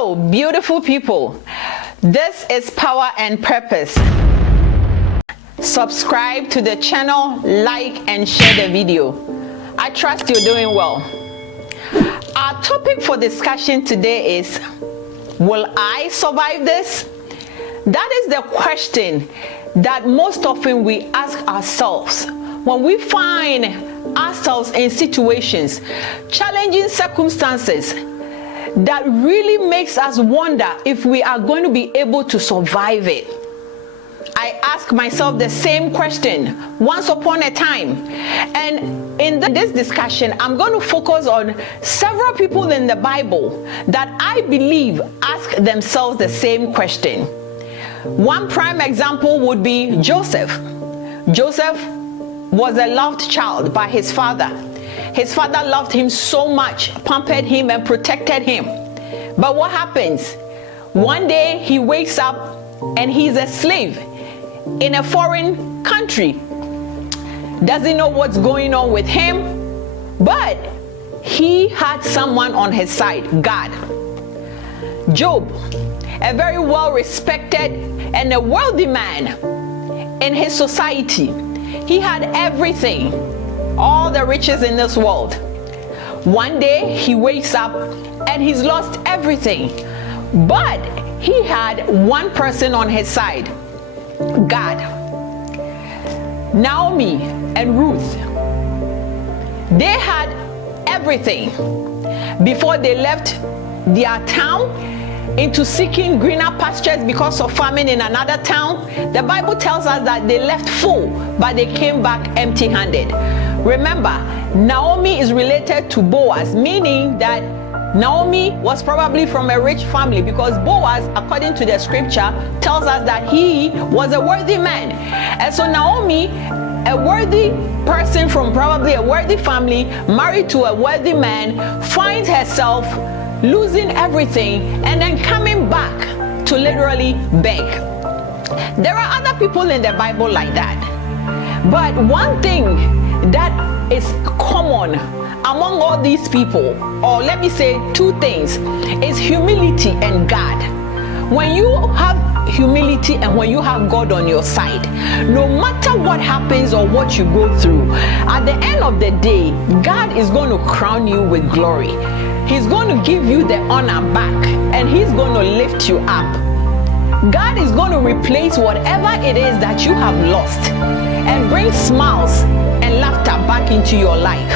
Hello, beautiful people. This is Power and Purpose. Subscribe to the channel, like and share the video. I trust you're doing well. Our topic for discussion today is, will I survive this? That is the question that most often we ask ourselves when we find ourselves in situations, challenging circumstances that really makes us wonder if we are going to be able to survive it. I ask myself the same question once upon a time, and in this discussion I'm going to focus on several people in the Bible that I believe ask themselves the same question. One prime example would be Joseph. Joseph was a loved child by his father. His father loved him so much, pampered him and protected him. But what happens? One day he wakes up and he's a slave in a foreign country. Doesn't know what's going on with him, but he had someone on his side, God. Job, a very well respected and a wealthy man in his society. He had everything, all the riches in this world. One day he wakes up and he's lost everything, but he had one person on his side, God. Naomi and Ruth, they had everything. Before they left their town into seeking greener pastures because of famine in another town, the Bible tells us that they left full, but they came back empty-handed. Remember, Naomi is related to Boaz, meaning that Naomi was probably from a rich family, because Boaz, according to the scripture, tells us that he was a worthy man. And so Naomi, a worthy person from probably a worthy family, married to a worthy man, finds herself losing everything and then coming back to literally beg. There are other people in the Bible like that. But one thing that is common among all these people, or let me say two things, is humility and God. When you have humility and when you have God on your side, no matter what happens or what you go through, at the end of the day, God is going to crown you with glory. He's going to give you the honor back, and he's going to lift you up. God is going to replace whatever it is that you have lost and bring smiles and laughter back into your life.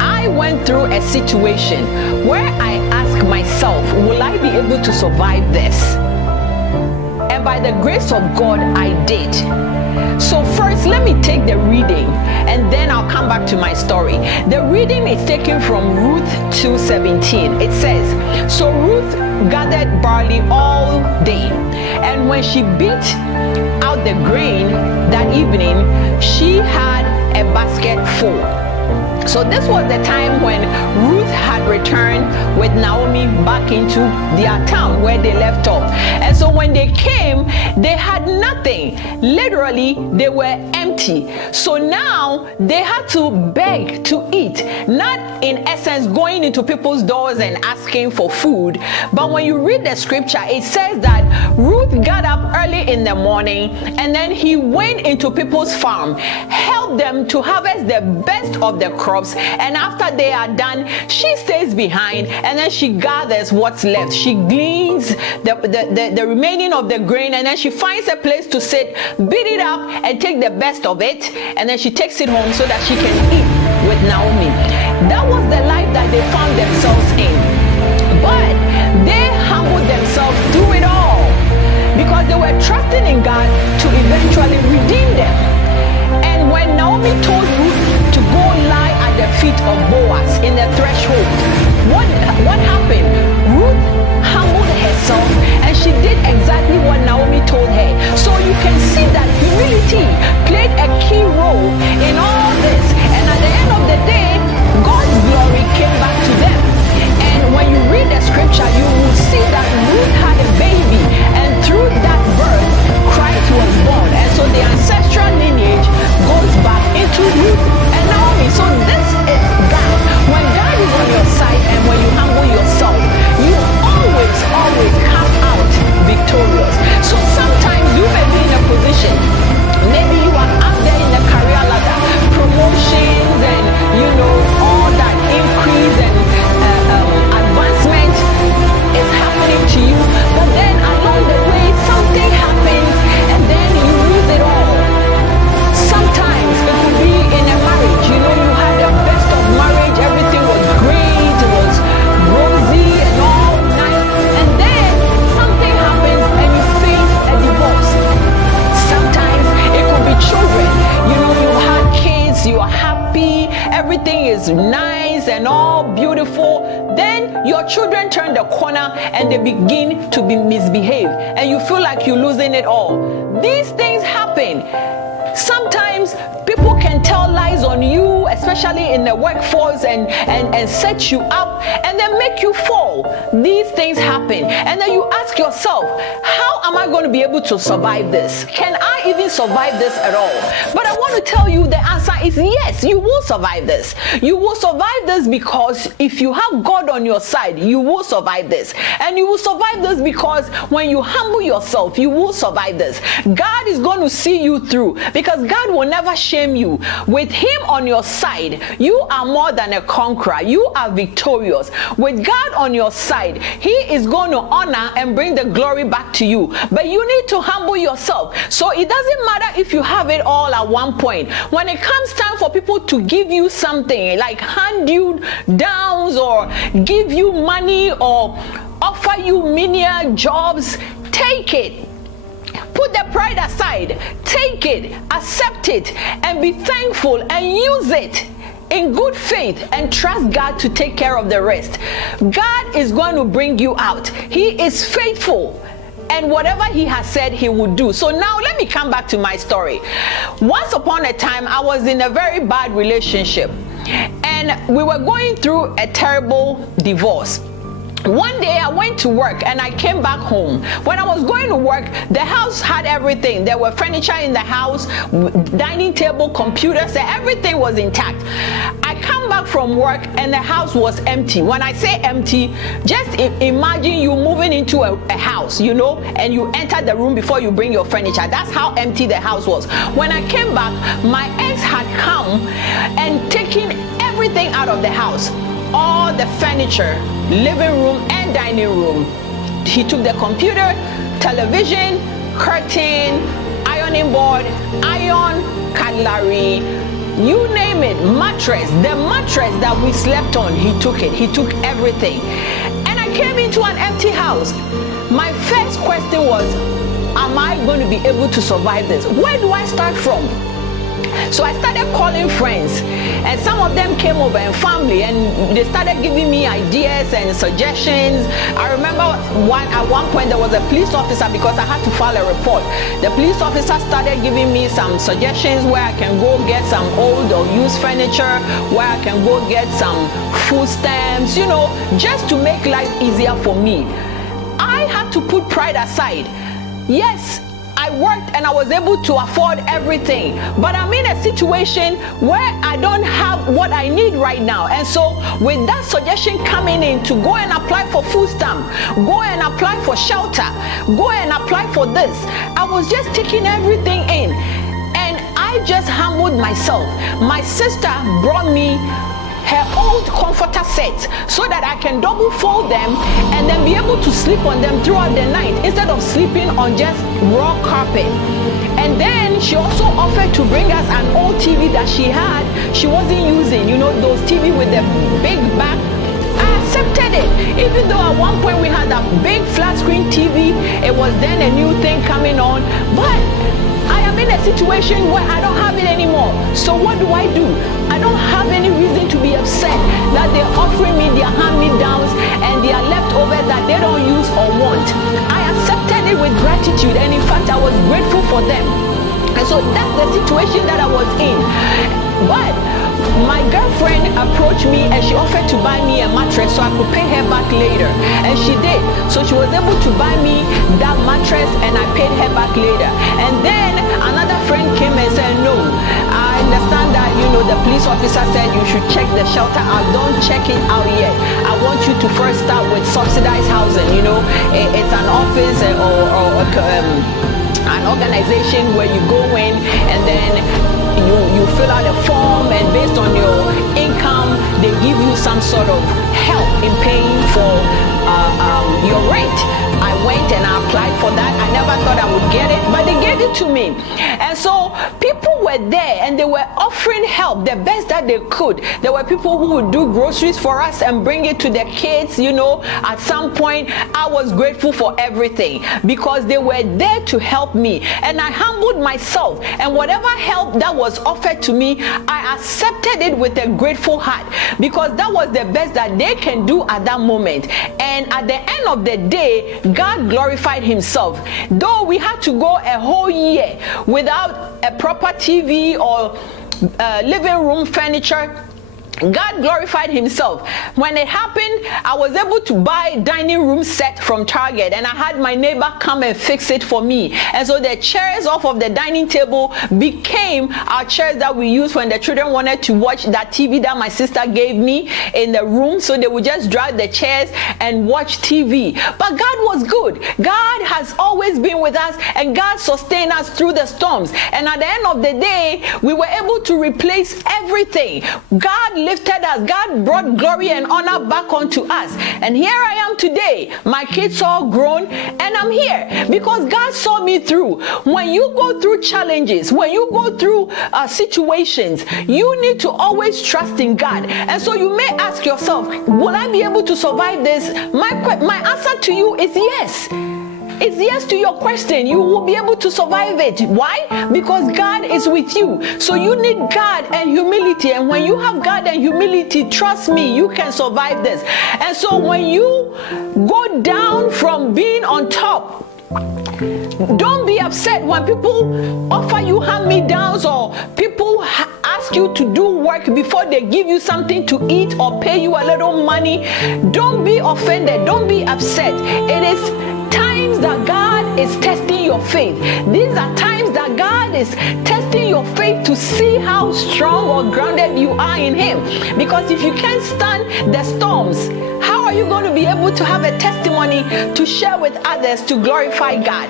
I went through a situation where I asked myself, will I be able to survive this? And by the grace of God, I did. So first, let me take the reading and then I'll come back to my story. The reading is taken from Ruth 2:17. It says, so Ruth gathered barley all day, and when she beat out the grain that evening, she had a basket full. So this was the time when Ruth had returned with Naomi back into their town where they left off. And so when they came, they had nothing. Literally, they were empty. So now they had to beg to eat. Not in essence going into people's doors and asking for food. But when you read the scripture, it says that Ruth got up early in the morning and then he went into people's farm, helped them to harvest the best of the crops. And after they are done, she stays behind and then she gathers what's left. She gleans the remaining of the grain, and then she finds a place to sit, beat it up and take the best of it, and then she takes it home so that she can eat with Naomi. That was the life that they found themselves in. But they humbled themselves through it all because they were trusting in God to eventually redeem them. And when Naomi told Ruth to go lie at the feet of Boaz in the threshold, what happened? Ruth humbled herself and she did exactly what Naomi told her. So you can see that humility played a key role in all this. And at the end of the day, God's glory came back to them. And when you read the scripture, you will see that Ruth had a baby, and through that birth, Christ was born. And so the ancestral lineage goes back into Ruth and Naomi. So this is God. When God is on your side and when you humble yourself, children turn the corner and they begin to misbehave, and you feel like you're losing it all. These things happen. Sometimes people can tell lies on you, especially in the workforce, and set you up and then make you fall. These things happen, and then you ask yourself, how am I going to be able to survive this? Can I even survive this at all? But I want to tell you the answer is yes, you will survive this. You will survive this because if you have God on your side, you will survive this. And you will survive this because when you humble yourself, you will survive this. God is going to see you through, because God will never shame you. With Him on your side, you are more than a conqueror. You are victorious. With God on your side, He is going to honor and bring the glory back to you. But you need to humble yourself. So it doesn't matter if you have it all at one point. When it comes time for people to give you something, like hand you downs or give you money or offer you menial jobs, take it. Put the pride aside, take it, accept it, and be thankful and use it in good faith and trust God to take care of the rest. God is going to bring you out. He is faithful, and whatever He has said, He will do. So now let me come back to my story. Once upon a time, I was in a very bad relationship, and we were going through a terrible divorce. One day I went to work and I came back home. When I was going to work, the house had everything. There were furniture in the house, dining table, computers, everything was intact. I come back from work and the house was empty. When I say empty, just imagine you moving into a house, and you enter the room before you bring your furniture. That's how empty the house was. When I came back, my ex had come and taken everything out of the house. All the furniture, living room and dining room. He took the computer, television, curtain, ironing board, iron, cutlery, you name it, mattress. The mattress that we slept on, he took it. He took everything. And I came into an empty house. My first question was, am I going to be able to survive this? Where do I start from? So I started calling friends, and some of them came over, and family, and they started giving me ideas and suggestions. I remember at one point there was a police officer, because I had to file a report. The police officer started giving me some suggestions where I can go get some old or used furniture, where I can go get some food stamps, just to make life easier for me. I had to put pride aside. Yes, I worked and I was able to afford everything, but I'm in a situation where I don't have what I need right now. And so with that suggestion coming in to go and apply for food stamp, go and apply for shelter, go and apply for this, I was just taking everything in, and I just humbled myself. My sister brought me her old comforter set so that I can double fold them and then be able to sleep on them throughout the night instead of sleeping on just raw carpet. And then she also offered to bring us an old TV that she had, she wasn't using, those TV with the big back. I accepted it, even though at one point we had a big flat screen TV. It was then a new thing coming on, but I am in a situation where I don't have it anymore. So what do? I don't have any reason to be upset that they're offering me their hand-me-downs and they are leftovers that they don't use or want. I accepted it with gratitude, and in fact I was grateful for them. And so that's the situation that I was in. But my girlfriend approached me and she offered to buy me a mattress so I could pay her back later, and she did. So she was able to buy me that mattress and I paid her back later. And then another friend came and said, no, I understand that the police officer said you should check the shelter out. Don't check it out yet. I want you to first start with subsidized housing. It's an office or an organization where you go in and then you fill out a form, and based on your income they give you some sort of help in paying for your rent. I went and I applied for that. I never thought I would get it, but they gave it to me. And so people were there and they were offering help the best that they could. There were people who would do groceries for us and bring it to their kids. At some point I was grateful for everything because they were there to help me, and I humbled myself, and whatever help that was offered to me, I accepted it with a grateful heart, because that was the best that they can do at that moment. And at the end of the day, God glorified himself. Though we had to go a whole year without a proper TV or living room furniture, God glorified himself. When it happened, I was able to buy a dining room set from Target, and I had my neighbor come and fix it for me. And so the chairs off of the dining table became our chairs that we used when the children wanted to watch that TV that my sister gave me in the room. So they would just drag the chairs and watch TV. But God was good. God has always been with us, and God sustained us through the storms. And at the end of the day, we were able to replace everything. God lifted us. God brought glory and honor back onto us. And here I am today. My kids are all grown, and I'm here because God saw me through. When you go through challenges, when you go through situations, you need to always trust in God. And so you may ask yourself, will I be able to survive this? My answer to you is yes. It's yes to your question. You will be able to survive it. Why? Because God is with you. So you need God and humility. And when you have God and humility, trust me, you can survive this. And so when you go down from being on top, don't be upset when people offer you hand-me-downs or people ask you to do work before they give you something to eat or pay you a little money. Don't be offended. Don't be upset. It is times that God is testing your faith. These are times that God is testing your faith to see how strong or grounded you are in him. Because if you can't stand the storms, how are you going to be able to have a testimony to share with others to glorify God?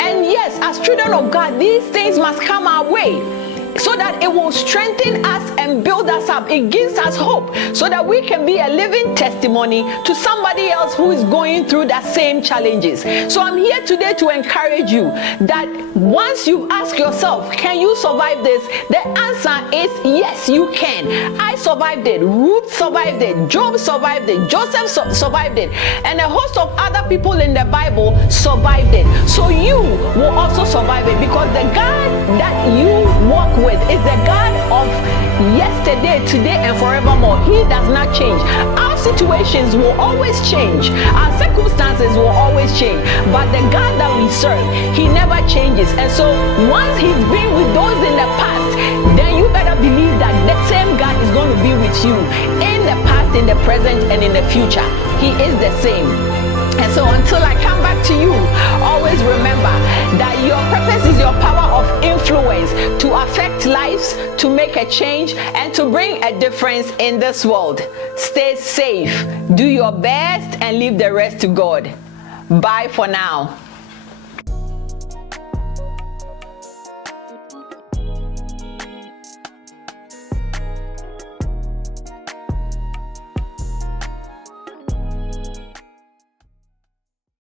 And yes, as children of God, these things must come our way, so that it will strengthen us and build us up. It gives us hope so that we can be a living testimony to somebody else who is going through that same challenges. So I'm here today to encourage you that once you ask yourself, can you survive this? The answer is yes, you can. I survived it. Ruth survived it. Job survived it. Joseph survived it. And a host of other people in the Bible survived it. So you will also survive it, because the God that you walk with is the God of yesterday, today, and forevermore. He does not change. Our situations will always change. Our circumstances will always change. But the God that we serve, he never changes. And so once he's been with those in the past, then you better believe that the same God is going to be with you in the past, in the present, and in the future. He is the same. And so until I come back to you, always remember that your purpose is your power of influence to affect lives, to make a change, and to bring a difference in this world. Stay safe, do your best, and leave the rest to God. Bye for now.